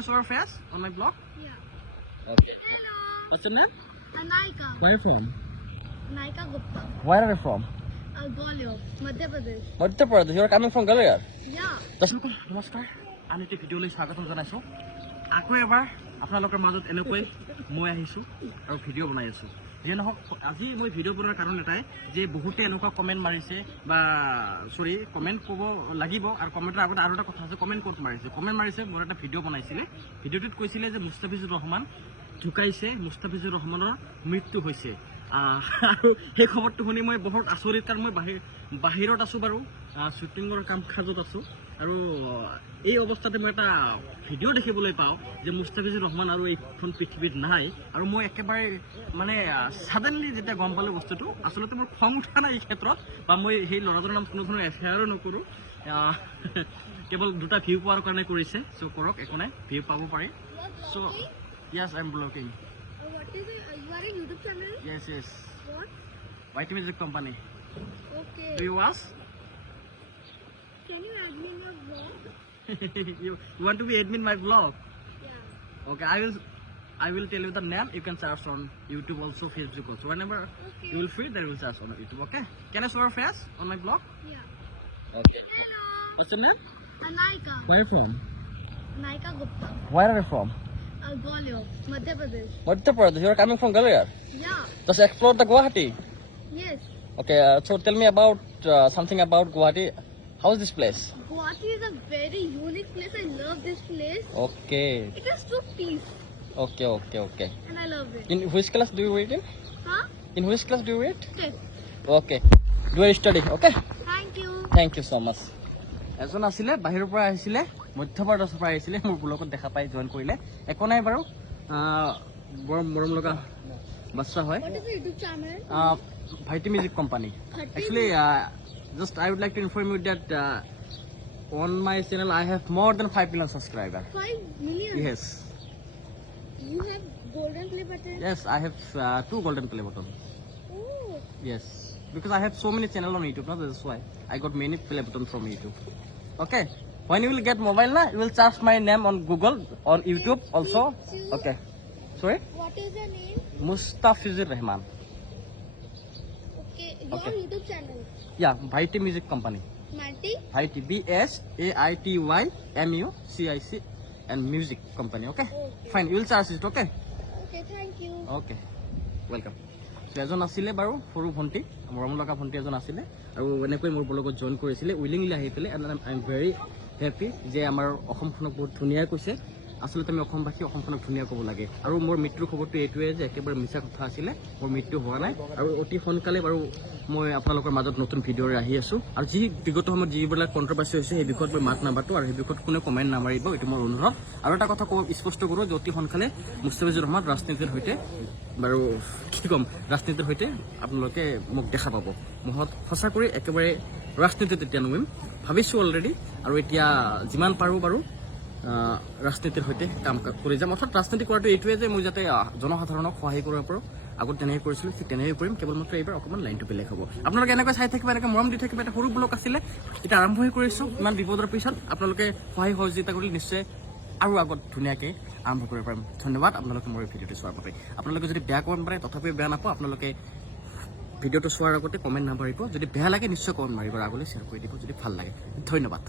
I show your face on my blog? Yeah. Okay. Hello. What's your name? Anaika. Where are you from? Anaika Gupta. Where are you from? Gwalior, Madhya Pradesh. Madhya Pradesh. You are coming from Gwalior? Yeah. দৰ্শকসকল নমস্কাৰ আমি এটা ভিডিঅ'লৈ স্বাগতম জনাইছোঁ আকৌ এবাৰ আপোনালোকৰ মাজত এনেকৈ মই আহিছোঁ আৰু ভিডিঅ' বনাই আছোঁ যিয়ে নহওক আজি মই ভিডিঅ' বনোৱাৰ কাৰণ এটাই যে বহুতে এনেকুৱা কমেণ্ট মাৰিছে বা কমেণ্ট ক'ব লাগিব আৰু কমেণ্টৰ আগতে আৰু এটা কথা আছে কমেণ্ট ক'ত মাৰিছে কমেণ্ট মাৰিছে মোৰ এটা ভিডিঅ' বনাইছিলে ভিডিঅ'টোত কৈছিলে যে মুস্তাফিজুৰ ৰহমান ঢুকাইছে মুস্তাফিজুৰ ৰহমানৰ মৃত্যু হৈছে আৰু সেই খবৰটো শুনি মই বহুত আচৰিত কাৰণ মই বাহিৰত আছোঁ বাৰু শ্বুটিঙৰ কাম কাজত আছোঁ আৰু এই অৱস্থাতে মই এটা ভিডিঅ' দেখিবলৈ পাওঁ যে মুস্তাফিজুৰ ৰহমান আৰু এইখন পৃথিৱীত নাই আৰু মই একেবাৰে মানে ছাডেনলি যেতিয়া গম পালোঁ বস্তুটো আচলতে মোৰ খং উঠা নাই এই ক্ষেত্ৰত বা মই সেই ল'ৰাজনৰ নাম কোনো ধৰণৰ শ্বেয়াৰো নকৰোঁ কেৱল দুটা ভিউ পোৱাৰ কাৰণে কৰিছে চ' কৰক একো নাই ভিউ পাব পাৰি so' yes I am blogging What is it? You are a YouTube channel? Yes. What? White Music Company. Okay. Do you watch? Can you add me in your vlog? you want to be admin my vlog? Yeah. Okay, I will tell you the name. You can search on YouTube also, Facebook also. Whenever Okay. you will free, there will search on YouTube. Okay? Can I show your face on my blog? Yeah. Okay. Hello. What's your name? Anaika. Where are you from? Anaika Gupta. Where are you from? Gwalior, Madhya Pradesh. Madhya Pradesh. You are coming from Gwalior. Yeah. Just explore the Guwahati. Yes. Okay. So tell me about something about Guwahati. How is this place? Guwahati is a very unique place. I love this place. Okay. It is so peace, Okay. and I love it. In which class do you read in? Huh? In which class do you read? Okay. Okay. Do your study. Okay. Thank you. Thank you so much. এজন আছিলে বাহিৰৰ পৰা আহিছিলে মধ্যপ্ৰদেশৰ পৰা আহিছিলে মোৰ ব্লগত দেখা পাই জইন কৰিলে একো নাই বাৰু বৰ মৰম লগা বাচ্চা হয় What is the YouTube channel? ভাইটি music company actually just I would like to inform you that on my channel I have more than 5 million subscribers. 5 million. Yes. You have golden play button. Yes, I have 2 golden play buttons. Oh. Yes, because I have so many channels on YouTube, no? That's why I got many play buttons from YouTube. Okay, when you will get mobile, na, you will search my name on Google, on YouTube also. Okay, sorry, What is your name? Mustafizur Rahman. Okay. Your Okay. YouTube channel. Yeah, Bhaiti Music Company. Marty. Bhaiti BSAITYMUCIC and Music Company. Okay, Okay. fine. You will search it. Okay. Okay. Thank you. Okay, welcome. এজন আছিলে বাৰু সৰু ভণ্টি মৰম লগা ভণ্টি এজন আছিলে আৰু এনেকৈ মোৰ ব্লগত জইন কৰিছিলে উইলিংলি আহি পেলাই and I am very happy যে আমাৰ অসমখনক বহুত ধুনীয়া কৈছে আচলতে আমি অসমবাসী অসমখনক ধুনীয়া ক'ব লাগে আৰু মোৰ মৃত্যুৰ খবৰটো এইটোৱে যে একেবাৰে মিছা কথা আছিলে মোৰ মৃত্যু হোৱা নাই আৰু অতি সোনকালে বাৰু মই আপোনালোকৰ মাজত নতুন ভিডিঅ'ৰে আহি আছোঁ আৰু যি বিগত সময়ত যিবিলাক কণ্ট্ৰভাৰ্চি হৈছে সেই বিষয়ত মই মাত নামাতো আৰু সেই বিষয়ত কোনে কমেণ্ট নামাৰিব এইটো মোৰ অনুৰোধ আৰু এটা কথা স্পষ্ট কৰোঁ যে অতি সোনকালে মুস্তাফিজুৰ ৰহমান ৰাজনীতিৰ সৈতে বাৰু কি ক'ম ৰাজনীতিৰ সৈতে আপোনালোকে মোক দেখা পাব মই সঁচা কৰি একেবাৰে ৰাজনীতিত এতিয়া নুমিম ভাবিছোঁ অলৰেডি আৰু এতিয়া যিমান পাৰোঁ বাৰু ৰাজনীতিৰ সৈতে কাম কৰি যাম অৰ্থাৎ ৰাজনীতি কৰাটো এইটোৱে যে মই যাতে জনসাধাৰণক সহায় কৰিব পাৰোঁ আগত তেনেকৈ কৰিছিলোঁ ঠিক তেনেকৈ কৰিম কেৱল মাত্ৰ এইবাৰ অকণমান লাইনটো বেলেগ হ'ব আপোনালোকে এনেকৈ চাই থাকিব এনেকৈ মৰম দি থাকিব এটা সৰু ব্লগ আছিলে এতিয়া আৰম্ভহে কৰিছোঁ ইমান বিপদৰ পিছত আপোনালোকে সহায় সহযোগিতা কৰিলে নিশ্চয় আৰু আগত ধুনীয়াকৈ আৰম্ভ কৰিব পাৰিম ধন্যবাদ আপোনালোকে মোৰ ভিডিঅ'টো চোৱাৰ বাবে আপোনালোকে যদি বেয়া কমেণ্ট মাৰে তথাপিও বেয়া নাপাওঁ আপোনালোকে ভিডিঅ'টো চোৱাৰ আগতে কমেণ্ট নামাৰিব যদি বেয়া লাগে নিশ্চয় কমেণ্ট মাৰিব আগলৈ শ্বেয়াৰ কৰি দিব যদি ভাল লাগে ধন্যবাদ